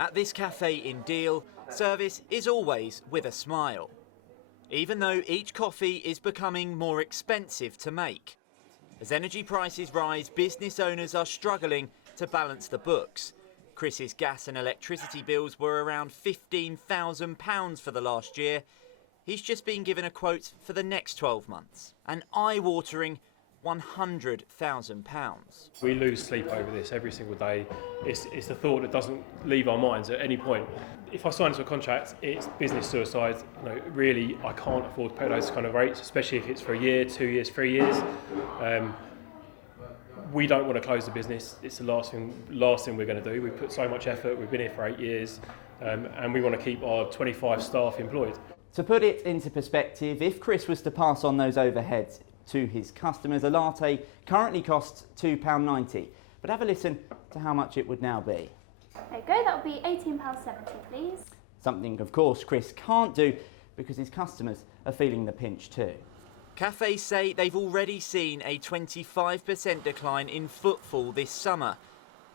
At this cafe in Deal, service is always with a smile. Even though each coffee is becoming more expensive to make. As energy prices rise, business owners are struggling to balance the books. Chris's gas and electricity bills were around £15,000 for the last year. He's just been given a quote for the next 12 months, an eye-watering £100,000. We lose sleep over this every single day. It's the thought that doesn't leave our minds at any point. If I sign into a contract, it's business suicide. Really, I can't afford to pay those kind of rates, especially if it's for a year, 2 years, 3 years. We don't want to close the business. It's the last thing we're going to do. We've put so much effort. We've been here for 8 years, and we want to keep our 25 staff employed. To put it into perspective, if Chris was to pass on those overheads to his customers, a latte currently costs £2.90. But have a listen to how much it would now be. There you go, that would be £18.70, please. Something, of course, Chris can't do because his customers are feeling the pinch too. Cafes say they've already seen a 25% decline in footfall this summer.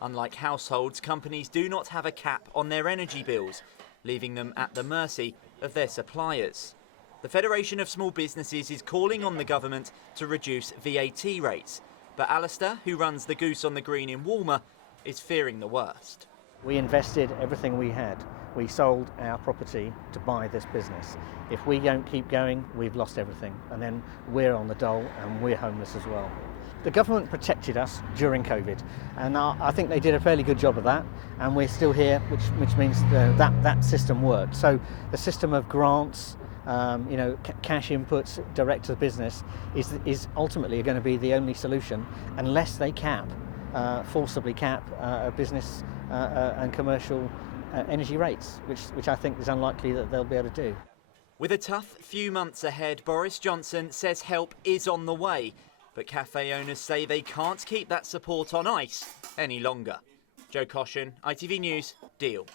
Unlike households, companies do not have a cap on their energy bills, leaving them at the mercy of their suppliers. The Federation of Small Businesses is calling on the government to reduce VAT rates, but Alistair, who runs the Goose on the Green in Walmer, is fearing the worst. We invested everything we had. We sold our property to buy this business. If we don't keep going, we've lost everything, and then we're on the dole and we're homeless as well. The government protected us during COVID, and I think they did a fairly good job of that, and we're still here, which means that system worked. So the system of grants, cash inputs direct to the business is ultimately going to be the only solution unless they forcibly cap business and commercial energy rates, which I think is unlikely that they'll be able to do. With a tough few months ahead, Boris Johnson says help is on the way, but cafe owners say they can't keep that support on ice any longer. Joe Caution, ITV News, Deal.